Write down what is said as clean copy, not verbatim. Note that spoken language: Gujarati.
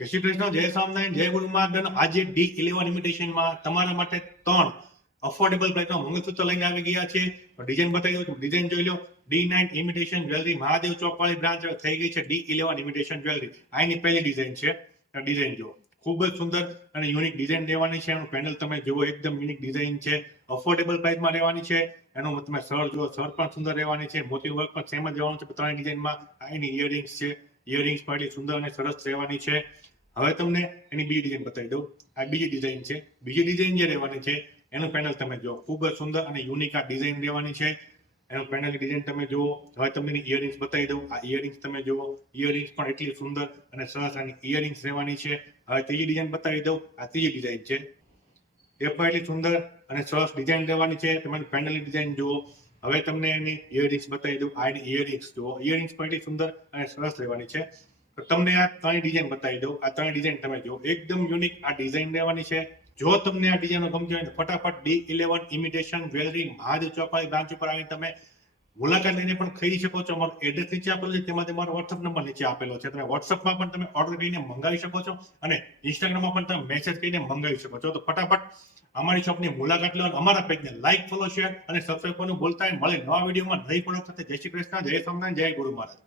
જય શ્રી કૃષ્ણ, જય સ્વામિનારાયણ, જય ગુરુ મહારાજ. આજે D11 ઇમિટેશનમાં તમારા માટે 3 અફોર્ડેબલ પ્રાઇસમાં મંગળસૂત્ર લઈને આવી ગયા છે. ડિઝાઇન બતાવી દઉં, ડિઝાઇન જોઈ લો. D9 ઇમિટેશન જ્વેલરી મહાદેવ ચોક વાળી બ્રાન્ચ થઈ ગઈ છે D11 ઇમિટેશન જ્વેલરી. આની પહેલી ડિઝાઇન છે. ડિઝાઇન જો ખૂબ જ સુંદર અને યુનિક ડિઝાઇન રહેવાની છે. એનું પેનલ તમે જુઓ, એકદમ યુનિક ડિઝાઇન છે. અફોર્ડેબલ પ્રાઇસમાં રહેવાની છે. એનું તમે સર જુઓ, સર પણ સુંદર રહેવાની છે. મોતી વર્ક પણ સેમ જ રહેવાનું છે ત્રણેય ડિઝાઇનમાં. આની ઇયરિંગ્સ છે, ઇયરિંગ્સ પણ એટલી સુંદર અને સરસ રહેવાની છે. હવે તમને એની બીજી ડિઝાઇન બતાવી દઉં. આ બીજી ડિઝાઇન છે. બીજી ડિઝાઇન જે રહેવાની છે એનું પેનલ તમે જુઓ, ખૂબ જ સુંદર અને યુનિક આ ડિઝાઇન રહેવાની છે. એનું પેનલ ડિઝાઇન તમે જુઓ. હવે તમને ઇયરિંગ્સ બતાવી દઉં. આ ઇયરિંગ્સ તમે જુઓ, ઇયરિંગ્સ પણ એટલી સુંદર અને સરસ આની ઇયરિંગ્સ રહેવાની છે. હવે ત્રીજી ડિઝાઇન બતાવી દઉં. આ ત્રીજી ડિઝાઇન છે. એ પણ એટલી સુંદર અને સરસ ડિઝાઇન રહેવાની છે. તમે પેનલની ડિઝાઇન જુઓ. હવે તમને એની ઇયરિંગ્સ બતાવી દઉં. આ એની ઇયરિંગ્સ જુઓ, ઇયરિંગ્સ પણ એટલી સુંદર અને સરસ રહેવાની છે. તો તમને આ ત્રણ ડિઝાઇન બતાવી દઉં. આ ત્રણ ડિઝાઇન તમે જુઓ, એકદમ યુનિક આ ડિઝાઇન રહેવાની છે. જો તમને આ ડિઝાઇનો ગમતી હોય તો ફટાફટ D11 ઇમિટેશન જ્વેલરી મહાદેવ ચોકવાળી બ્રાન્ચ ઉપર આવીને તમે મુલાકાત લઈને પણ ખરીદી શકો છો. અમારો એડ્રેસ નીચે આપેલો છે, તેમાં તમારો વોટ્સઅપ નંબર નીચે આપેલો છે. તમે વોટ્સઅપમાં પણ તમે ઓર્ડર કરીને મંગાવી શકો છો અને ઇન્સ્ટાગ્રામમાં પણ તમે મેસેજ કરીને મંગાવી શકો છો. તો ફટાફટ અમારી શોપની મુલાકાત લો અને અમારા પેજને લાઈક, ફોલો, શેર અને સબસ્ક્રાઇબ કરવાનું ભૂલતા નહીં. મળે નવા વિડીયોમાં. નહીં પડો સાથે. જય શ્રી કૃષ્ણ, જય સ્વામિનારાયણ, જય ગુરુ મહારાજ.